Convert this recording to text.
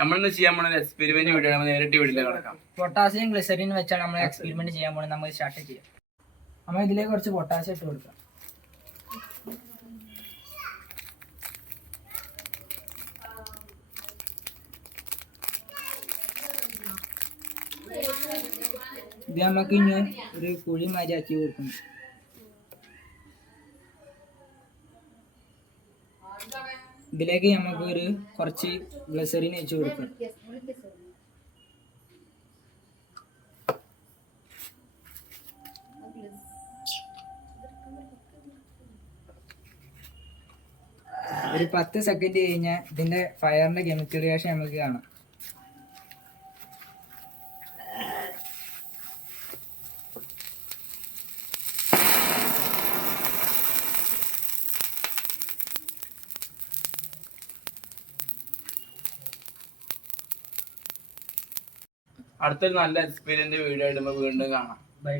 നമ്മളിന്ന് ചെയ്യാൻ പോണ എക്സ്പെരിമെന്റ് വീഡിയോ നമ്മൾ നേരിട്ട് വീട്ടിലേക്ക് കിടക്കാം. പൊട്ടാസ്യം ഗ്ലിസറിൻ വെച്ചാണ് നമ്മൾ എക്സ്പെരിമെന്റ് ചെയ്യാൻ പോകുന്നത്. നമ്മൾ സ്റ്റാർട്ട് ചെയ്യാം. നമ്മൾ ഇതിലേക്ക് കുറച്ച് പൊട്ടാസ്യം ഇട്ട് കൊടുക്കാം. ഇത് നമുക്ക് ഇനി ഒരു കുഴി മാതിരി ആക്കി കൊടുക്കണം. ഇതിലേക്ക് നമുക്ക് കുറച്ച് ഗ്ലിസറിൻ ഒഴിച്ച് കൊടുക്കാം. ഒരു 10 സെക്കൻഡ് കഴിഞ്ഞാൽ ഇതിന്റെ ഫയറിന്റെ കെമിക്കൽ റിയാക്ഷൻ നമുക്ക് കാണാം. അടുത്തൊരു നല്ല എക്സ്പീരിയൻസ് വീഡിയോ ആയിട്ട് നമുക്ക് വീണ്ടും കാണാം. ബൈ.